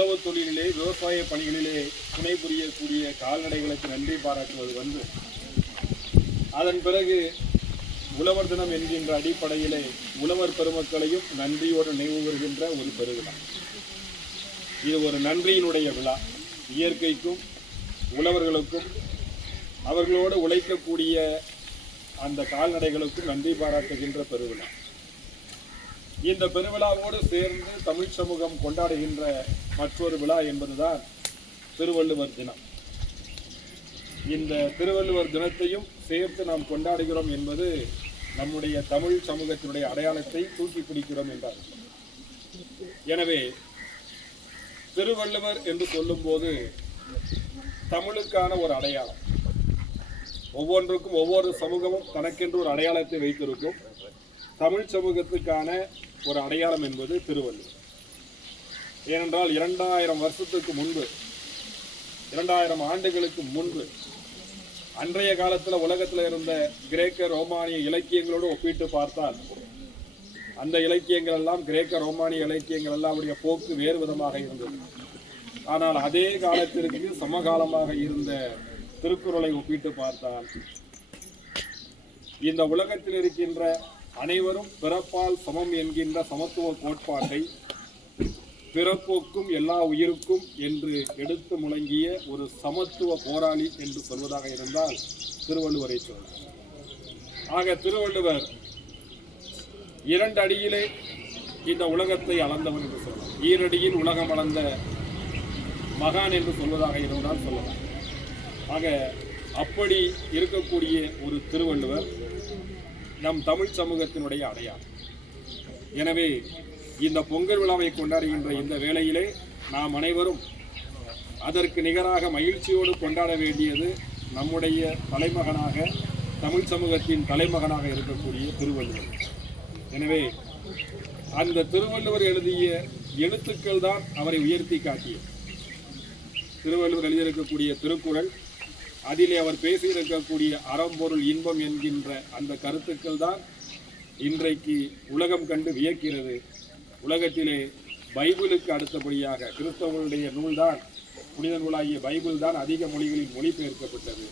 உழவு தொழிலிலே விவசாய பணிகளிலே துணை புரியக்கூடிய கால்நடைகளுக்கு நன்றி பாராட்டுவது வந்து அதன் பிறகு உழவர் தினம் என்கின்ற அடிப்படையிலே உழவர் பெருமக்களையும் நன்றியோடு நினைவு வருகின்ற ஒரு பெருவிழா. இது ஒரு நன்றியினுடைய விழா. இயற்கைக்கும் உழவர்களுக்கும் அவர்களோடு உழைக்கக்கூடிய அந்த கால்நடைகளுக்கும் நன்றி பாராட்டுகின்ற பெருவிழா. இந்த பெருவிழாவோடு சேர்ந்து தமிழ் சமூகம் கொண்டாடுகின்ற மற்றொரு விழா என்பதுதான் திருவள்ளுவர் தினம். இந்த திருவள்ளுவர் தினத்தையும் சேர்த்து நாம் கொண்டாடுகிறோம் என்பது நம்முடைய தமிழ் சமூகத்தினுடைய அடையாளத்தை தூக்கி பிடிக்கிறோம் என்றார். எனவே திருவள்ளுவர் என்று சொல்லும்போது தமிழுக்கான ஒரு அடையாளம். ஒவ்வொன்றுக்கும் ஒவ்வொரு சமூகமும் தனக்கென்று ஒரு அடையாளத்தை வைத்திருக்கும். தமிழ் சமூகத்துக்கான ஒரு அடையாளம் என்பது திருவள்ளுவர். ஏனென்றால் இரண்டாயிரம் வருஷத்துக்கு முன்பு இரண்டாயிரம் ஆண்டுகளுக்கு முன்பு அன்றைய காலத்தில் உலகத்தில் இருந்த கிரேக்க ரோமானிய இலக்கியங்களோடு ஒப்பிட்டு பார்த்தால் அந்த இலக்கியங்கள் எல்லாம் கிரேக்க ரோமானிய இலக்கியங்கள் எல்லாம் அவருடைய போக்கு வேறு விதமாக இருந்தது. ஆனால் அதே காலத்திற்கு சமகாலமாக இருந்த திருக்குறளை ஒப்பிட்டு பார்த்தால் இந்த உலகத்தில் இருக்கின்ற அனைவரும் பிறப்பால் சமம் என்கின்ற சமத்துவ கோட்பாட்டை பிறப்போக்கும் எல்லா உயிருக்கும் என்று எடுத்து முழங்கிய ஒரு சமத்துவ போராளி என்று சொல்வதாக இருந்தால் திருவள்ளுவரை சொல்லலாம் ஆக திருவள்ளுவர் இரண்டு அடியிலே இந்த உலகத்தை அளந்தவன் என்று சொல்லலாம். ஈரடியில் உலகம் அளந்த மகான் என்று சொல்வதாக இருந்தால் சொல்லலாம். ஆக அப்படி இருக்கக்கூடிய ஒரு திருவள்ளுவர் நம் தமிழ் சமூகத்தினுடைய அடையாளம். எனவே இந்த பொங்கல் விழாவை கொண்டாடுகின்ற இந்த வேளையிலே நாம் அனைவரும் அதற்கு நிகராக மகிழ்ச்சியோடு கொண்டாட வேண்டியது நம்முடைய தலைமகனாக தமிழ் சமூகத்தின் தலைமகனாக இருக்கக்கூடிய திருவள்ளுவர். எனவே அந்த திருவள்ளுவர் எழுதிய எழுத்துக்கள் தான் அவரை உயர்த்தி காட்டியது. திருவள்ளுவர் எழுதியிருக்கக்கூடிய திருக்குறள் அதிலே அவர் பேசியிருக்கக்கூடிய அறம்பொருள் இன்பம் என்கின்ற அந்த கருத்துக்கள் தான் இன்றைக்கு உலகம் கண்டு வியக்கிறது. உலகத்திலே பைபிளுக்கு அடுத்தபடியாக கிறிஸ்தவர்களுடைய நூல்தான் புனித நூலாகிய பைபிள் தான் அதிக மொழிகளில் மொழிபெயர்க்கப்பட்டது.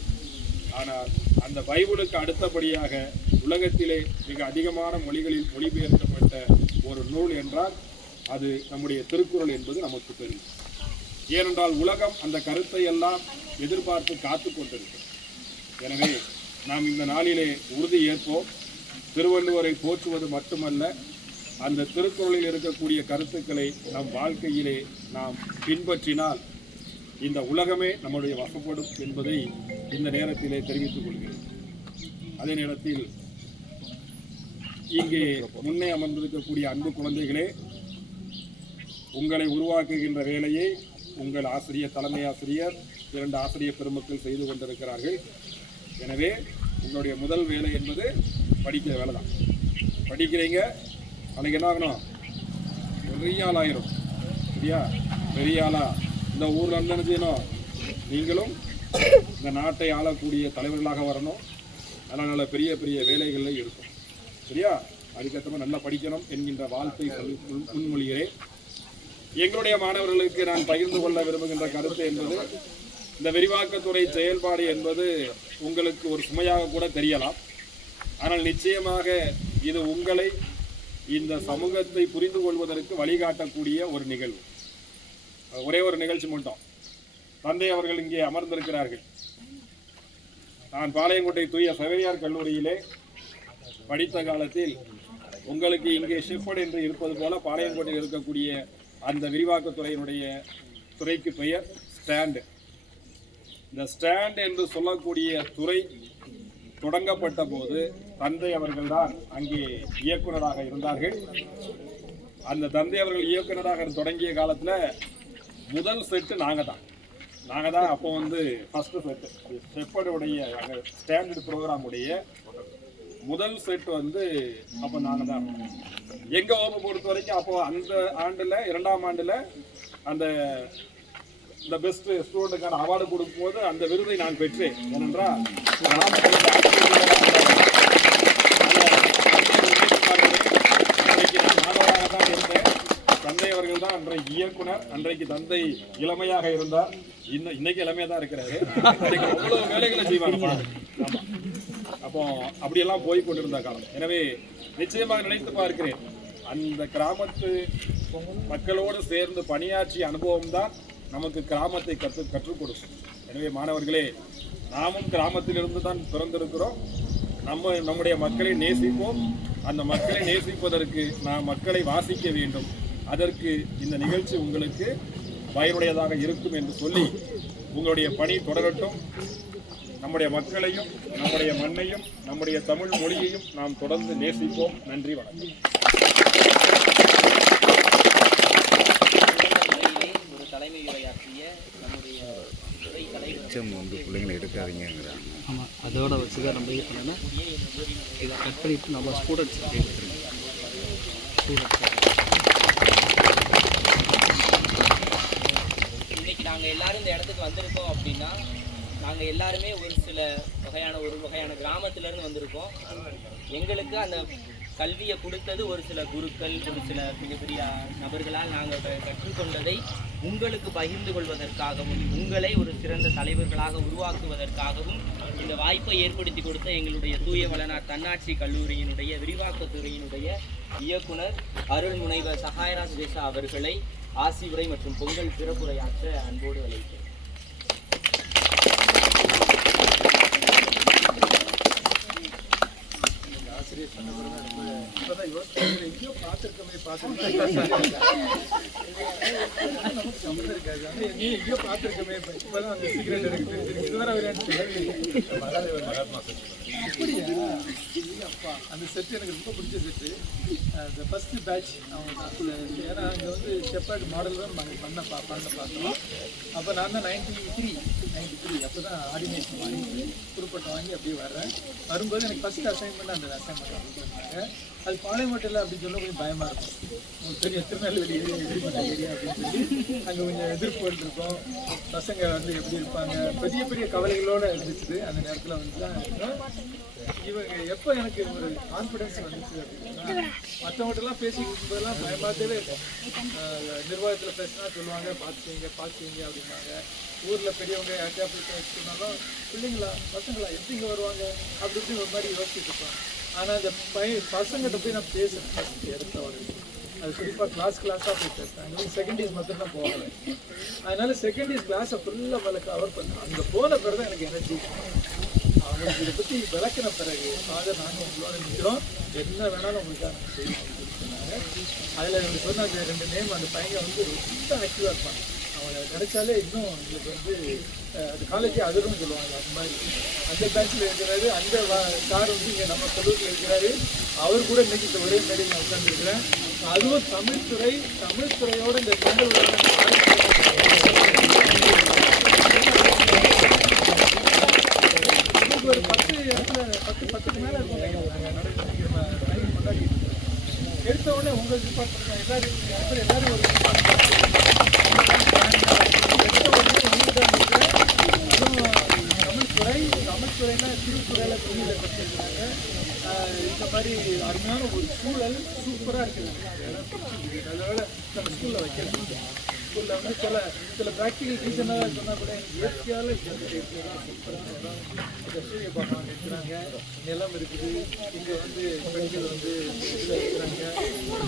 ஆனால் அந்த பைபிளுக்கு அடுத்தபடியாக உலகத்திலே மிக அதிகமான மொழிகளில் மொழிபெயர்க்கப்பட்ட ஒரு நூல் என்றால் அது நம்முடைய திருக்குறள் என்பது நமக்கு தெரியும். ஏனென்றால் உலகம் அந்த கருத்தை எல்லாம் எதிர்பார்த்து காத்து கொண்டிருக்கிறது. எனவே நாம் இந்த நாளிலே உறுதி ஏற்போம். திருவள்ளுவரை போற்றுவது மட்டுமல்ல அந்த திருக்குறளில் இருக்கக்கூடிய கருத்துக்களை நம் வாழ்க்கையிலே நாம் பின்பற்றினால் இந்த உலகமே நம்முடைய வசப்படும் என்பதை இந்த நேரத்திலே தெரிவித்துக் கொள்கிறேன். அதே நேரத்தில் இங்கே முன்னே அமர்ந்திருக்கக்கூடிய அன்பு குழந்தைகளே உங்களை உருவாக்குகின்ற வேலையை உங்கள் ஆசிரியர் தலைமை ஆசிரியர் இரண்டு ஆசிரியர் பெருமக்கள் செய்து கொண்டிருக்கிறார்கள். எனவே உங்களுடைய முதல் வேலை என்பது படிக்கிற வேலை தான். படிக்கிறீங்க நாளைக்கு என்ன ஆகணும்? பெரிய ஆள் ஆயிரும். சரியா? பெரிய ஆளா? இந்த ஊரில் என்ன செய்யணும்? நீங்களும் இந்த நாட்டை ஆளக்கூடிய தலைவர்களாக வரணும். நல்ல நல்ல பெரிய பெரிய வேலைகளில் இருக்கும். சரியா? அதுக்கேற்ற மாதிரி நல்லா படிக்கணும் என்கின்ற வாழ்த்தை முன்மொழிகிறேன். எங்களுடைய மாணவர்களுக்கு நான் பகிர்ந்து கொள்ள விரும்புகின்ற கருத்து என்பது இந்த விரிவாக்கத்துறை செயல்பாடு என்பது உங்களுக்கு ஒரு சுமையாக கூட தெரியலாம். ஆனால் நிச்சயமாக இது உங்களை இந்த சமூகத்தை புரிந்து கொள்வதற்கு வழிகாட்டக்கூடிய ஒரு நிகழ்வு. ஒரே ஒரு நிகழ்ச்சி மட்டும். தந்தை அவர்கள் இங்கே அமர்ந்திருக்கிறார்கள். நான் பாளையங்கோட்டை தூய சவேரியார் கல்லூரியிலே படித்த காலத்தில் உங்களுக்கு இங்கே ஷிஃபட் என்று இருப்பது போல பாளையங்கோட்டையில் இருக்கக்கூடிய அந்த விரிவாக்கத்துறையினுடைய துறைக்கு பெயர் ஸ்டாண்டு. இந்த ஸ்டாண்ட் என்று சொல்லக்கூடிய துறை தொடங்கப்பட்ட போது தந்தை அவர்கள்தான் அங்கே இயக்குனராக இருந்தார்கள். அந்த தந்தை அவர்கள் இயக்குனராக தொடங்கிய காலத்தில் முதல் செட்டு நாங்கள் தான் நாங்கள் தான் அப்போ வந்து ஃபஸ்ட்டு செட்டு ஸ்டெப்படைய ஸ்டாண்டர்ட் ப்ரோக்ராம் உடைய முதல் செட் வந்து அப்போ நாங்கள் தான் எங்கள் வகுப்பு பொறுத்த வரைக்கும் அப்போ அந்த ஆண்டில் இரண்டாம் ஆண்டில் அந்த இந்த பெஸ்ட் ஸ்டூடெண்ட்டுக்கான அவார்டு கொடுக்கும்போது அந்த விருதை நான் பெற்றேன். ஏனென்றால் தான் இருந்தேன் தந்தை அவர்கள் தான் அன்றைக்கு இயக்குனர் அன்றைக்கு தந்தை இளமையாக இருந்தார். இன்னும் இன்னைக்கு இளமையாக தான் இருக்கிறாரு. அவ்வளவு வேலைகளை செய்வாங்க அப்போ அப்படியெல்லாம் போய் கொண்டிருந்த காலம். எனவே நிச்சயமாக நினைத்து பார்க்கிறேன். அந்த கிராமத்து மக்களோடு சேர்ந்து பணியாற்றிய அனுபவம் தான் நமக்கு கிராமத்தை கற்று கற்றுக் கொடுக்கும். எனவே மாணவர்களே நாமும் கிராமத்திலிருந்து தான் பிறந்திருக்கிறோம். நம்ம நம்முடைய மக்களை நேசிப்போம். அந்த மக்களை நேசிப்பதற்கு நாம் மக்களை வாசிக்க வேண்டும். அதற்கு இந்த நிகழ்ச்சி உங்களுக்கு பயனுடையதாக இருக்கும் என்று சொல்லி உங்களுடைய பணி தொடரட்டும். நம்முடைய மக்களையும் நம்முடைய மண்ணையும் நம்முடைய தமிழ் மொழியையும் நாம் தொடர்ந்து நேசிப்போம். நன்றி வணக்கம். தலைமை உரையாற்றிய நம்முடைய துறை தலைவர் வந்து பிள்ளைங்களை எடுக்காதீங்கிறாங்க ஆமாம் அதோட வச்சுக்க நம்ம இது பண்ணனா இதை கட் பண்ணிட்டு நம்ம ஸ்டூடெண்ட்ஸ் எடுத்துருங்க இன்னைக்கு நாங்கள் எல்லாரும் இந்த இடத்துக்கு வந்திருக்கோம் அப்படின்னா நாங்கள் எல்லாருமே ஒரு சில வகையான ஒரு வகையான கிராமத்திலேருந்து வந்திருக்கோம். எங்களுக்கு அந்த கல்வியை கொடுத்தது ஒரு சில குருக்கள் ஒரு சில மிகப்பெரிய நபர்களால் நாங்கள் கற்றுக்கொண்டதை உங்களுக்கு பகிர்ந்து கொள்வதற்காகவும் உங்களை ஒரு சிறந்த தலைவர்களாக உருவாக்குவதற்காகவும் இந்த வாய்ப்பை ஏற்படுத்தி கொடுத்த எங்களுடைய தூய வளனார் தன்னாட்சி கல்லூரியினுடைய விரிவாக்கத்துறையினுடைய இயக்குனர் அருள் முனைவர் சகாயராஜ் தேசா அவர்களை ஆசி உரை மற்றும் பொங்கல் பிறப்புரையாற்ற அன்போடு அழைக்கிறேன். எங்கேயோ பார்த்துருக்கோமே இப்பதான் அந்த சீக்கிரம் எனக்கு தெரிஞ்சு இதுவரை அவர் எனக்கு சொல்லலையே. மகாதேவன் மகாத்மா செட் அப்படியா அப்பா அந்த செட் எனக்கு ரொம்ப பிடிச்ச செட்டு அந்த ஃபஸ்ட்டு பேட்ச் அவங்க அதுல இருந்து- ஏன்னா அங்கே வந்து ஷெப்பர்ட் மாடல் தான் நாங்கள் பண்ண பா பண்ண பார்த்தோம் அப்போ நான் தான் நைன்டி த்ரீ நைன்டி த்ரீ அப்போ தான் ஆர்டினேஷன் வாங்கி குறிப்பிட்ட வாங்கி அப்படியே வர்றேன் வரும்போது எனக்கு ஃபஸ்ட்டு அசைன்மெண்ட் அந்த அசைன்மெண்ட் கொடுத்துருந்தாங்க அது பாளையங்கோட்டையில் அப்படி சொல்ல கொஞ்சம் பயமாக இருக்கும். பெரிய திருநெல்வேலி ஏரியா எப்படிப்பட்ட ஏரியா அப்படின்னு சொல்லி அங்கே கொஞ்சம் எதிர்ப்புகள் இருக்கும் பசங்க வந்து எப்படி இருப்பாங்க? பெரிய பெரிய கவலைகளோடு இருந்துச்சு அந்த நேரத்தில் வந்து தான் இவங்க எப்போ எனக்கு ஒரு கான்ஃபிடன்ஸ் வந்துச்சு அப்படின்னா மற்றவங்கள்ட்டலாம் பேசிக்கிட்டு கொடுக்கும்போதெல்லாம் பயமாகவே இருக்கும். நிர்வாகத்தில் பேசினா சொல்லுவாங்க பார்த்து செய்யுங்க பார்த்து செய்யுங்க அப்படின்னாங்க ஊரில் பெரியவங்க யார்கிட்டயா போய் பேசினாலும் பிள்ளைங்களா பசங்களா எப்படி இங்கே வருவாங்க? அப்படி இப்படி ஒரு மாதிரி யோசிச்சுட்டு இருப்பாங்க. ஆனால் அந்த பையன் பசங்கிட்ட போய் நான் பேசுகிறேன் ஃபஸ்ட் எடுத்த உடனே. அது குறிப்பாக கிளாஸ் கிளாஸாக போய் பேசுகிறேன் அங்கே செகண்ட் இயர்ஸ் மட்டும் தான் போகிறேன் அதனால செகண்ட் இயர்ஸ் கிளாஸை ஃபுல்லாக மேலே கவர் பண்ணேன் அங்கே போன பிறகு தான் எனக்கு எனர்ஜி அவங்களுக்கு இதை பற்றி விளக்கின பிறகு ஃபாதர் நாங்கள் உங்களோட நிற்கிறோம் என்ன வேணாலும் உங்களுக்காக நாங்கள் செய்யணும் அதில் எனக்கு சொன்ன அந்த ரெண்டு நேம் அந்த பையன் வந்து ரொம்ப ஆக்டிவாக இருப்பாங்க கிடைச்சாலே இன்னும் எங்களுக்கு வந்து அது காலேஜே அதிரும் சொல்லுவாங்க. அந்த மாதிரி. அந்த பேட்சில் இருக்கிறாரு அந்த சார் வந்து இங்கே நம்ம கல்லூரியில் இருக்கிறாரு. அவர் கூட இன்னைக்கு இந்த ஒரே மேடையில் நான் உட்காந்துருக்கிறேன் அதுவும் தமிழ்துறை தமிழ்துறையோட இந்த தமிழ் ஒரு பத்து இடத்துல பத்து பத்துக்கு மேலே இருக்கும். நடந்து எடுத்த உடனே உங்கள் டிபார்ட்மெண்ட் எல்லாரும் எல்லாரும் ஒரு department. எடுத்த உடனே தமிழ்துறை தமிழ்துறைனா திருத்துறையில தொழில கற்றுக்கிறாங்க இந்த மாதிரி அருமையான ஒரு சூழல் சூப்பராக இருக்குது அதனால் நம்ம ஸ்கூலில் வைக்கிறோம் ஸ்கூலில் வந்து சில சில ப்ராக்டிக்கல் ரீசனாக சொன்னால் கூட எனக்கு இயற்கையால் சூப்பராக இந்த சூரிய பகவான் இருக்கிறாங்க நிலம் இருக்குது இங்கே வந்து பெண்கள் வந்து இருக்கிறாங்க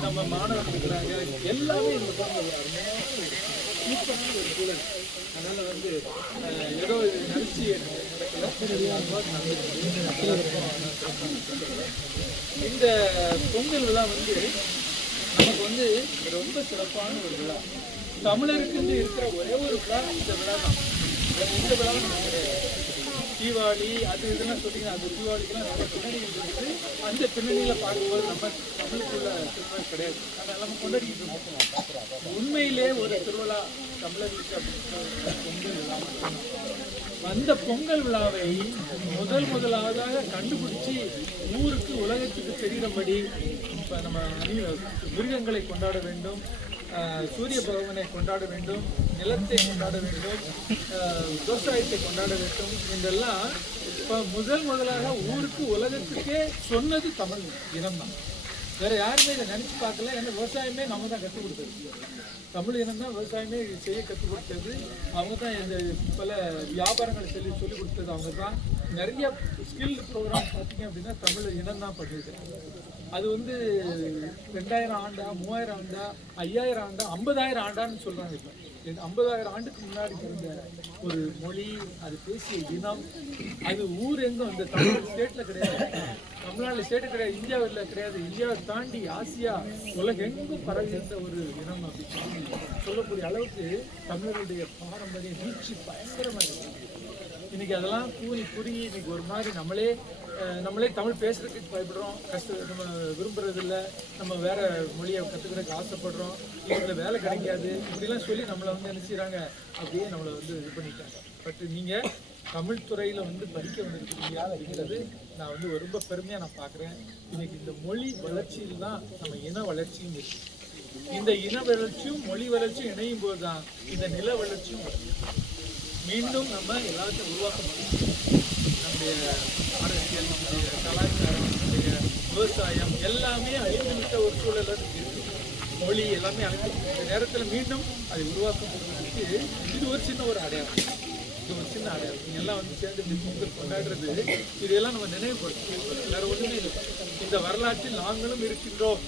நம்ம மாணவர்கள் இருக்கிறாங்க எல்லாமே இந்த பொருள் ஒரு அருமையான ஒரு ஒரு சூழல் அதனால் வந்து ஏதோ இது இந்த பொங்கல் விழா வந்து நமக்கு வந்து ரொம்ப சிறப்பான ஒரு விழா. தமிழருக்கு இருக்கிற ஒரே ஒரு விழா இந்த விழா தான். இந்த விழாவும் நமக்கு கிடையாது தீபாவளி அது இதெல்லாம் சொன்னீங்கன்னா அந்த தீபாவளிக்கெல்லாம் நம்ம பின்னணிகள் இருக்குது அந்த பின்னணியில் பார்க்கும்போது நம்ம தமிழுக்குள்ள திருவிழா கிடையாது. அதனால் நம்ம கொண்டாடிக்கிட்டு இருக்கோம். உண்மையிலே ஒரு திருவிழா தமிழர்களுக்கு அப்படின்ற பொங்கல் அந்த பொங்கல் விழாவை முதல் முதலாவதாக கண்டுபிடிச்சி ஊருக்கு உலகத்துக்கு தெரிகிறபடி இப்போ நம்ம மிருகங்களை கொண்டாட வேண்டும். சூரிய பகவானை கொண்டாட வேண்டும் நிலத்தை கொண்டாட வேண்டும் விவசாயத்தை கொண்டாட வேண்டும் என்றெல்லாம் இப்போ முதல் முதலாக ஊருக்கு உலகத்துக்கே சொன்னது தமிழ் இனம்தான். வேற யாருமே இதை நினைச்சு பார்க்கல. ஏன்னா விவசாயமே நம்ம தான் கற்றுக் கொடுத்தது. தமிழ் இனம் தான் விவசாயமே செய்ய கற்றுக் கொடுத்தது. அவங்க தான் இந்த பல வியாபாரங்களை சொல்லி சொல்லி கொடுத்தது அவங்க தான் நிறைய ஸ்கில் ப்ரோக்ராம் பார்த்தீங்க அப்படின்னா தமிழ் இனம் தான் பண்ணியிருக்காங்க அது வந்து ரெண்டாயிரம் ஆண்டா மூவாயிரம் ஆண்டா ஐயாயிரம் ஆண்டா ஐம்பதாயிரம் ஆண்டான்னு சொல்கிறாங்க இப்போ. ஐம்பதாயிரம் ஆண்டுக்கு முன்னாடி இருந்த ஒரு மொழி அது பேசிய இனம் அது ஊர் எங்கும் இந்த தமிழ் ஸ்டேட்டில் கிடையாது. தமிழ்நாடு ஸ்டேட்டு கிடையாது இந்தியாவில் கிடையாது. இந்தியாவை தாண்டி ஆசியா உலகெங்கும் பரவி இருந்த ஒரு இனம் அப்படின்னு சொல்லி சொல்லக்கூடிய அளவுக்கு தமிழர்களுடைய பாரம்பரிய வீழ்ச்சி பயங்கரமாக இருக்கு இன்னைக்கு அதெல்லாம் கூறி கூறி இன்னைக்கு ஒரு மாதிரி நம்மளே நம்மளே தமிழ் பேசுறதுக்கு பயப்படுறோம் கஷ்ட நம்ம விரும்புறதில்ல நம்ம வேற மொழியை கற்றுக்கிறதுக்கு ஆசைப்படுறோம் இவங்களை வேலை கிடைக்காது இப்படிலாம் சொல்லி நம்மளை வந்து என்ன அப்படியே நம்மளை வந்து இது பண்ணிட்டாங்க. பட் நீங்கள் தமிழ் துறையில் வந்து படிக்க வந்திருக்கிறீங்களா அப்படிங்கிறது நான் வந்து ரொம்ப பெருமையாக நான் பார்க்குறேன் இன்னைக்கு இந்த மொழி வளர்ச்சியில் தான் நம்ம இன வளர்ச்சியும் இருக்கு. இந்த இன வளர்ச்சியும் மொழி வளர்ச்சியும் இணையும் போது தான் இந்த நில வளர்ச்சியும் மீண்டும் நம்ம எல்லாத்தையும் உருவாக்க முடியும். நம்முடைய அரசியல் நம்முடைய கலாச்சாரம் நம்முடைய விவசாயம் எல்லாமே அழிந்துவிட்ட ஒரு சூழல் மொழி எல்லாமே அழிந்து இந்த நேரத்தில் மீண்டும் அதை உருவாக்க முடிவதற்கு இது ஒரு சின்ன ஒரு அடையாளம். இது ஒரு சின்ன அடையாளம். எல்லாம் வந்து சேர்ந்து இப்படி பொங்கல் கொண்டாடுறது இதெல்லாம் நம்ம நினைவுபடுத்தணும் வேறு ஒன்றுமே இல்லை. இந்த வரலாற்றில் நாங்களும் இருக்கின்றோம்.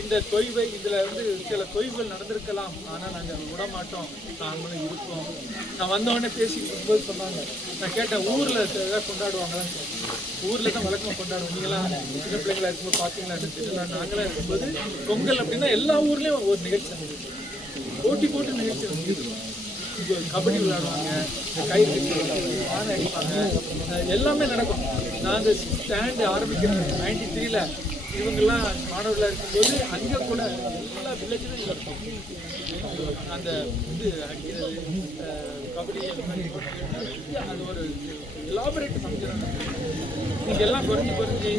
இந்த தொய்வை இதுல வந்து சில தொய்வுகள் நடந்திருக்கலாம். ஆனா நாங்க விட மாட்டோம். நாங்களும் இருக்கோம். நான் வந்தவொடனே உடனே பேசிக்கிட்டு இருக்கும்போது சொன்னாங்க. நான் கேட்டேன் ஊர்ல ஏதாவது கொண்டாடுவாங்களான்னு கேட்டேன். ஊர்ல தான் வழக்கமா கொண்டாடுவோம். நீங்களாம் சின்ன பிள்ளைங்களா இருக்கும்போது பாத்தீங்களான்னு தெரியல நாங்களாம் இருக்கும்போது பொங்கல் அப்படின்னா எல்லா ஊர்லயும் ஒரு நிகழ்ச்சி நடந்துச்சு. போட்டி போட்டு நிகழ்ச்சி நடந்துச்சு. கபடி விளையாடுவாங்க கை கட்டி அடிப்பாங்க. எல்லாமே நடக்கும். நாங்கள் ஸ்டாண்ட் ஆரம்பிக்கிறேன் நைன்டி த்ரீல இவங்கெல்லாம் மாணவர்களாக இருக்கும்போது அங்கே கூட எல்லா வில்லேஜ்லையும் இருக்கும். அந்த இது அடிக்கிறது கபடி அது ஒரு எலாபரேட் ஃபங்க்ஷன் இங்கே எல்லாம் குறைஞ்சி குறைஞ்சி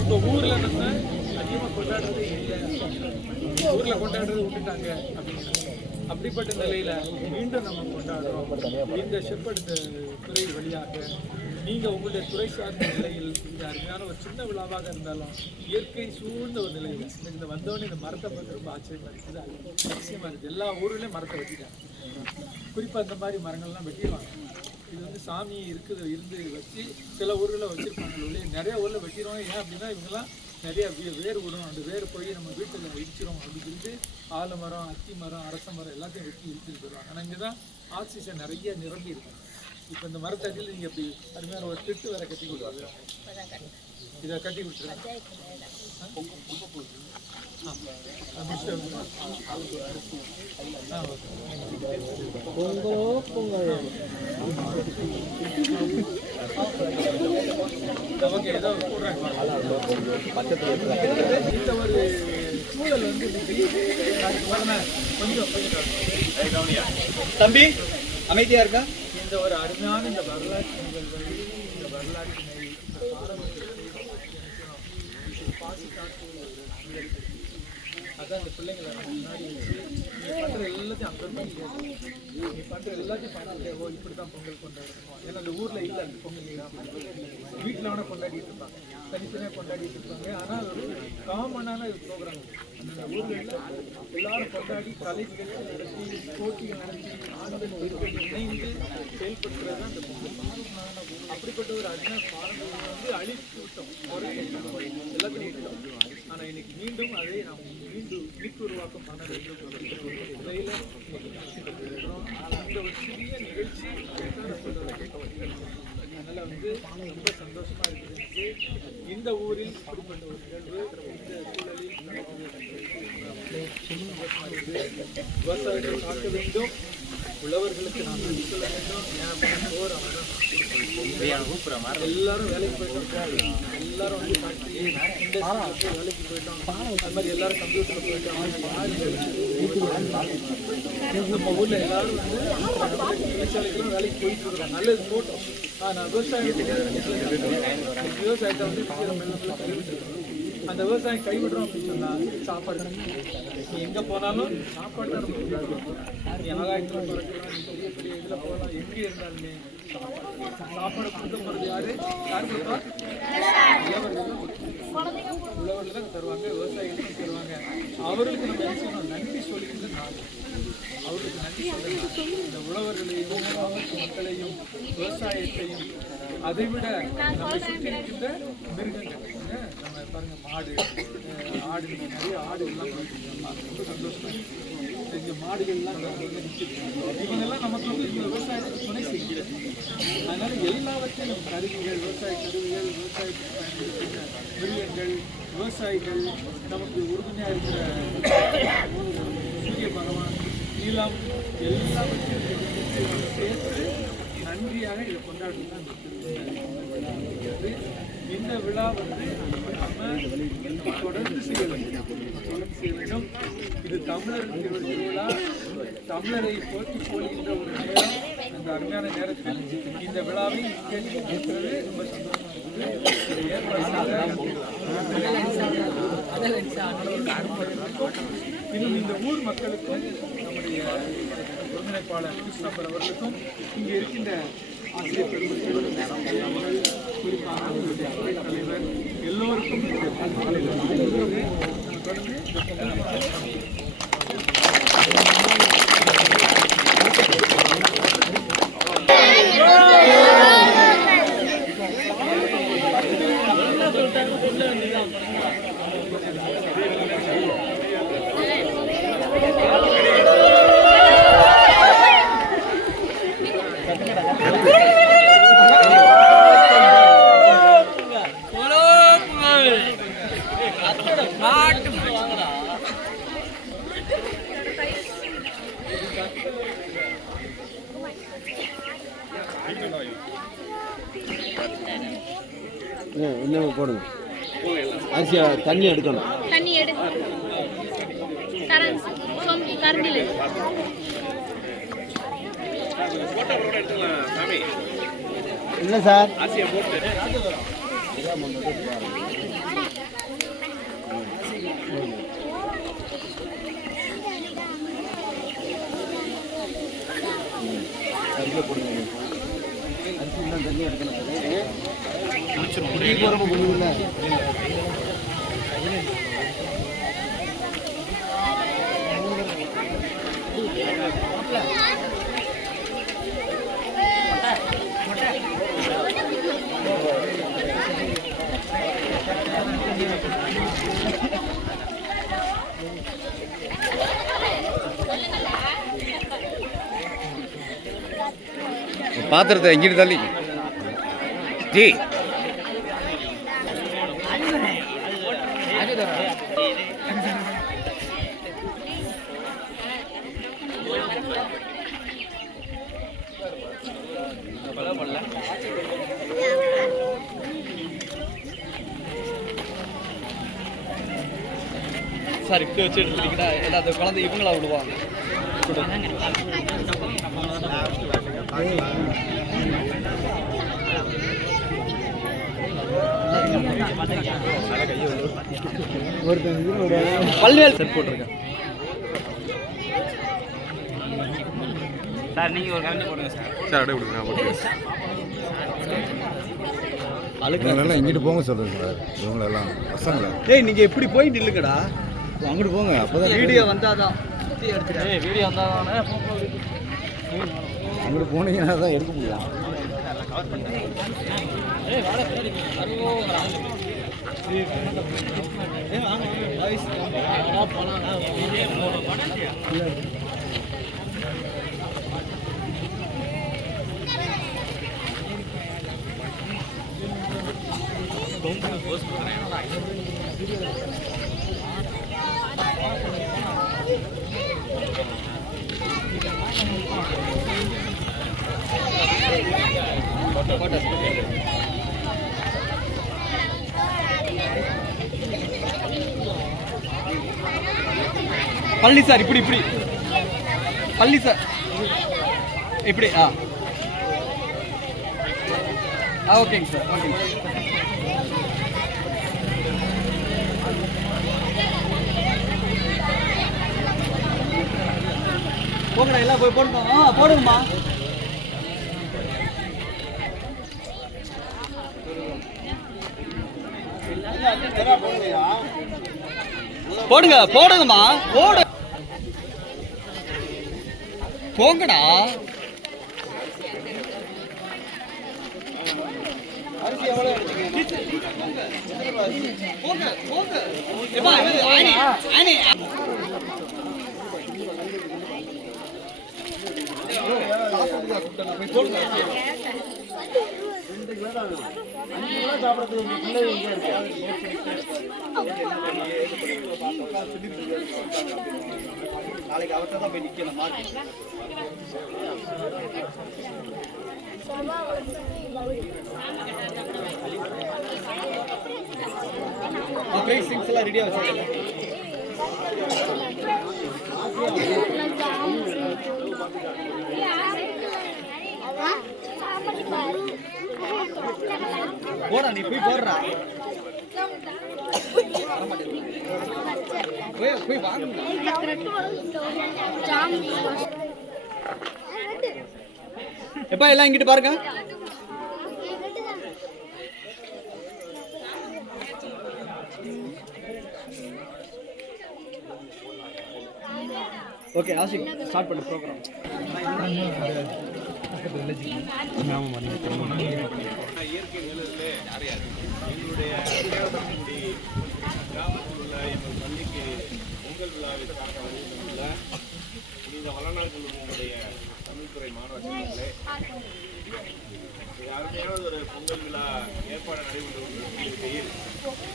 இப்போ ஊரில் நம்ம அதிகமாக கொண்டாடுறது இல்லை. ஊரில் கொண்டாடுறது விட்டுட்டாங்க அப்படின்னு அப்படிப்பட்ட நிலையில் மீண்டும் நம்ம கொண்டாடுறோம். இந்த செப்படுத்த துறை வழியாக நீங்கள் உங்களுடைய துறை சார்ந்த நிலையில் இந்த அருமையான ஒரு சின்ன விழாவாக இருந்தாலும் இயற்கை சூழ்ந்த ஒரு நிலையில் இன்னைக்கு இந்த வந்தவொடனே இந்த மரத்தை பார்த்து ரொம்ப ஆச்சரியமாக இருக்குது. அதிசயமாக இருக்குது. எல்லா ஊர்லேயும் மரத்தை வெட்டிட்டாங்க. குறிப்பாக இந்த மாதிரி மரங்கள்லாம் வெட்டிடுவாங்க. இது வந்து சாமி இருக்குது இருந்து வச்சு சில ஊரில் வச்சுருப்பாங்க. ஒழிய நிறைய ஊரில் வெட்டிடுவாங்க. ஏன் அப்படின்னா இவங்கெல்லாம் நிறைய வே வேர் விடும். அந்த வேர் போய் நம்ம வீட்டில் இடிச்சிரும் அப்படின்னு சொல்லிட்டு ஆலமரம் அத்தி மரம் அரச மரம் எல்லாத்தையும் வெட்டி இழுத்துட்டு போயிடுவாங்க. ஆனால் இங்கே தான் ஆக்சிஜன் நிறைய நிரம்பி இருக்கும் இப்போ இந்த மரத்தடியில் நீங்கள் இப்படி அருமையான ஒரு திட்டு வேற கட்டி கொடுக்குறாங்க இதை கட்டி கொடுத்துருங்க ஆ, அது ஓகே. ஏதோ போடுறாங்க இந்த ஒரு சூழல் வந்து கொஞ்சம் தம்பி அமைதியா இருக்கா இந்த ஒரு அருமையான இந்த வரலாற்று நிகழ்வுகள் இந்த வரலாற்றினை இந்த பாரம்பரியத்தை பாசி அதான் இந்த பிள்ளைங்களை முன்னாடி நீ பண்ற எல்லாத்தையும் அங்கே நீ பண்ற எல்லாத்தையும் பார்த்துட்டு ஓ இப்படி தான் பொங்கல் கொண்டாடுறோம். ஏன்னா அந்த ஊர்ல இல்லை அந்த பொங்கல் வீட்டில் வேணா கொண்டாடிட்டு இருப்பாங்க. தனித்தனியாக கொண்டாடிட்டு இருப்பாங்க. ஆனால் ஒரு காமனான ப்ரோக்ராம் எல்லாரும் கொண்டாடி கலை நிகழ்ச்சி நடத்தி போட்டிகள் நடத்தி ஆண்கள் பெண்கள் இணைந்து செயல்படுத்துறது அந்த அப்படிப்பட்ட ஒரு அருமையான பாரம்பரியம் வந்து அழித்து விட்டோம் எல்லாத்தையும் விட்டோம் இன்னைக்கு மீண்டும் அதை நாம் மீண்டும் மீட்டு பண்ண வேண்டும் என்ற இந்த ஒரு சிறிய நிகழ்ச்சி அதுதான் வந்து ரொம்ப சந்தோஷமாக இருக்குது இந்த ஊரில் இப்படிப்பட்ட ஒரு நிகழ்வு இந்த சூழல் விவசாயிகளை காக்க வேண்டும் உழவர்களுக்கு நாம் சொல்ல வேண்டும் எல்லாரும் வேலைக்கு போயிட்டோம் எல்லாரும் வந்து ஃபேக்டரி வேலைக்கு போயிட்டோம் அது மாதிரி எல்லாரும் போயிட்டோம் நம்ம எல்லாரும் வந்து தொழிற்சாலைக்கெல்லாம் வேலைக்கு போயிட்டு இருக்கிறோம் நல்லது போட்டோம் விவசாயத்தை வந்து அந்த விவசாயம் கைவிடுறோம் அப்படின்னு சொன்னா சாப்பாடு நீ எங்க போனாலும் சாப்பாடு தான் ரொம்ப முக்கியம். நீ ஆகாயத்துல பறக்கலாம் நீ பெரிய பெரிய இதுல போகலாம் எங்க இருந்தாலுமே சாப்பாடு சாப்பாடு கொடுக்க போறது யாரு? யாரு கொடுப்பா? உழவர்கள் தான் தருவாங்க விவசாயிகளுக்கு தருவாங்க. அவர்களுக்கு நம்ம என்ன செய்யணும் நன்றி சொல்லிக்கிட்டு நாள் அவர்களுக்கு நன்றி சொல்லணும் இந்த உழவர்களையும் மக்களையும் விவசாயத்தையும் அதை விட நம்மை சுற்றி இருக்கின்ற மிருகங்கள் அஹ் பாருங்க மாடு. ஆடு நிறைய ஆடு எல்லாம் ரொம்ப சந்தோஷமா இந்த மாடுகள்லாம் இவங்கெல்லாம் நமக்கு வந்து இந்த விவசாயத்துக்கு துணை செய்கிறது அதனால எல்லாவற்றையும் கருவிகள் விவசாய கருவிகள் விவசாயத்துக்கு பயன்படுத்துகிற மிருகங்கள் விவசாயிகள் நமக்கு உறுதுணையாக இருக்கிற சூரிய பகவான் நீளம் எல்லாவற்றையும் சேர்த்து நன்றியாக இதை கொண்டாடுறது தான் இந்த திருவிழா அப்படிங்கிறது. இந்த விழா வந்து நம்ம தொடர்ந்து செய்ய வேண்டும். இது தமிழர் திருவிழா. தமிழரை போற்றி போகின்ற ஒரு நேரம். அந்த அருமையான நேரத்தில் இந்த விழாவை இங்கே நிகழ்த்துவது ரொம்ப இன்னும் இந்த ஊர் மக்களுக்கும் நம்முடைய ஒருங்கிணைப்பாளர் கிருஷ்ணப்பர் அவர்களுக்கும் இங்கே இருக்கின்ற ஆசிரியர் பெருமக்கள் எல்லோருக்கும் இன்னும் போடுங்க. அரிசி தண்ணி எடுக்கணும். தண்ணி எடு. கரண்டில். இல்லை சார்? அரிசியை போடுங்க அரிசி தண்ணி எடுக்கணும். பாத்திரத்தை எங்கிட்டு தள்ளி? ஜி. சார் இப்படி வச்சு எடுத்துட்டீங்கன்னா எல்லாத்த குழந்தை இவங்களா விடுவாங்க. பல்வேல் செட் போட்டிருக்கேன். சார் நீங்கள் ஒரு கரண்டி போடுங்க சார். சார் அப்படியே இவங்களெல்லாம் இங்கிட்டு போங்க சொல்லுங்க சார் இவங்களெல்லாம் பசங்களை. டேய் நீங்க எப்படி போய் நில்லுங்கடா அங்கிட்டு போங்க அப்பதான் வீடியோ வந்தாதான் வீடியோ வந்தாதானே அங்கிட்டு போனீங்கன்னா தான் எடுக்க முடியும். What does it mean? பள்ளி சார் இப்படி இப்படி. பள்ளி சார். இப்படி ஆ. ஆ ஓகேங்க சார் ஓகேங்க போங்கடா எல்லாம் போய் போடுங்க ஆ போடுங்கம்மா. போடுங்க போடுங்கம்மா. போடு. போங்கடா. போங்க போங்க எப்பா, இது, ஆனி, நாளைக்கு அவர்கிட்ட தான் போய் நிக்கணும்? எல்லாம் ரெடியா வச்சாங்க போடா நீ போய் போடுறா. போய் போய் எப்பா எல்லாம் இங்கிட்டு பாருங்க. ஓகே ஆசிக் ஸ்டார்ட் பண்ணு ப்ரோக்ராம் இயற்கை நிழலிலே எங்களுடைய கிராமத்தில் உள்ள எங்கள் பள்ளிக்கு பொங்கல் விழாவிற்காக இந்த புனித வளநாடுகளுடைய தமிழ்துறை மாணவர்களே செல்வங்களே அருமையான ஒரு பொங்கல் விழா ஏற்பாடு நடைபெற்று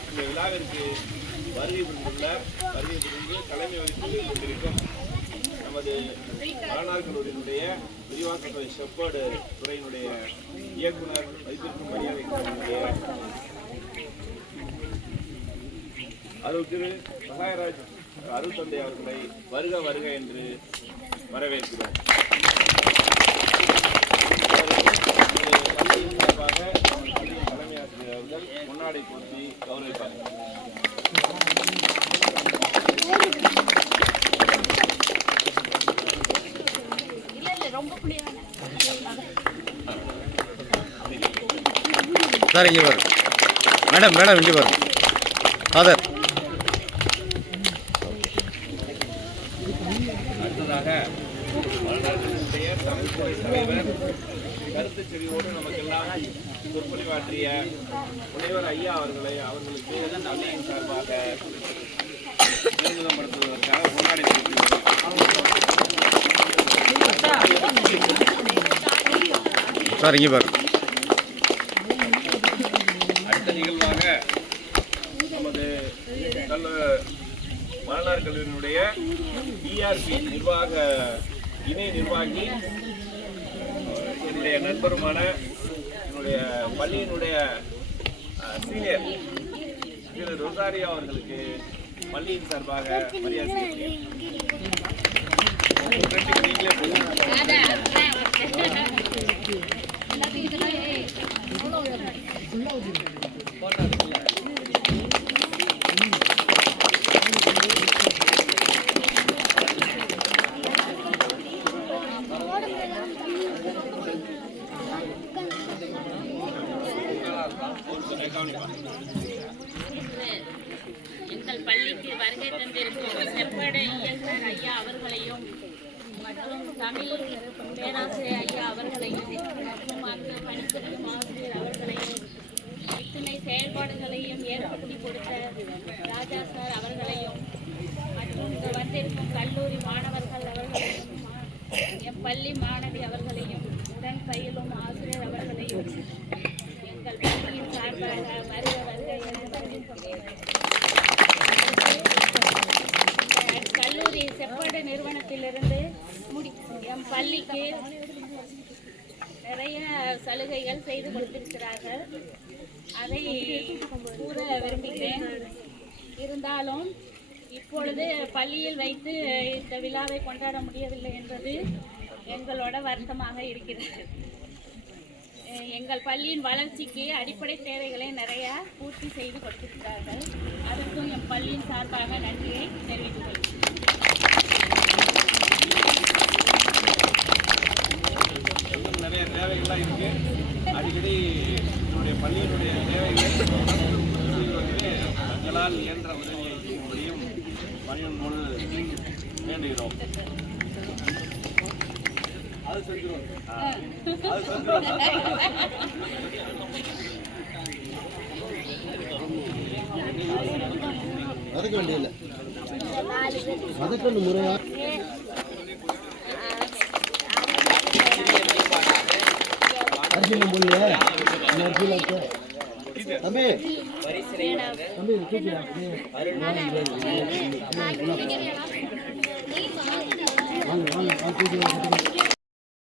இந்த விழாவிற்கு வருகை புரிந்துள்ள வருகை புரிந்து தலைமை வகித்து கொண்டிருக்கும் நமது வாழ்நாள் கல்லூரியினுடைய விரிவாக்கத்துறை செப்பாடு துறையினுடைய இயக்குனர் வைத்திருக்கும் மரியாதைக்குரிய அருள் திரு சகாயராஜ் அருள் தந்தை அவர்களை வருக வருக என்று வரவேற்கிறோம். நமது பள்ளியின் சார்பாக தலைமை ஆசிரியர் அவர்கள் முன்னாடி போட்டி கௌரவிப்பார்கள். சார் இங்கே பாரு மேடம் மேடம் இங்கே பாரு ஃபாதர் அடுத்ததாக கருத்து செறிவோடு நமக்கெல்லாம் சொற்பொழிவாற்றிய முனைவர் ஐயா அவர்களை அவர்களுக்கு பள்ளியின் சார்பாக பெருமிதப்படுத்துவதற்காக முன்னாடி சார் இங்கே பாரு இணை என்னுடைய நண்பருமான என்னுடைய பள்ளியினுடைய சீனியர் திரு ரொசாரியோ அவர்களுக்கு பள்ளியின் சார்பாக மரியாதை செய்கிறேன். நீங்களே எங்கள் பள்ளிக்கு வருகை தந்திருக்கும் செப்பேடு இயக்குனர் ஐயா அவர்களையும் மற்றும் தமிழ் பேராசிரியர் ஐயா அவர்களையும் மற்றும் அங்கு பணிபுரியும் ஆசிரியர் அவர்களையும் இத்தனை செயல்பாடுகளையும் ஏற்படுத்தி கொடுத்த ராஜா சார் அவர்களையும் மற்றும் இங்கு வந்திருக்கும் கல்லூரி மாணவர்கள் அவர்களையும் என் பள்ளி மாணவி அவர்களையும் உடன் பயிலும் ஆசிரியர் அவர்களையும் எங்கள் பள்ளியின் சார்பாக வருக வருக என வரவேற்கிறேன். கல்லூரி செப்பாடு நிறுவனத்திலிருந்து முடி எம் பள்ளிக்கு நிறைய சலுகைகள் செய்து கொடுத்திருக்கிறார்கள் அதை கூற விரும்புகிறேன் இருந்தாலும் இப்பொழுது பள்ளியில் வைத்து இந்த விழாவை கொண்டாட முடியவில்லை என்பது எங்களோட வருத்தமாக இருக்கிறது. எங்கள் பள்ளியின் வளர்ச்சிக்கு அடிப்படை தேவைகளை நிறைய பூர்த்தி செய்து கொடுத்திருக்கிறார்கள். அதற்கும் என் பள்ளியின் சார்பாக நன்றியை தெரிவித்துக் கொள்கிறேன்.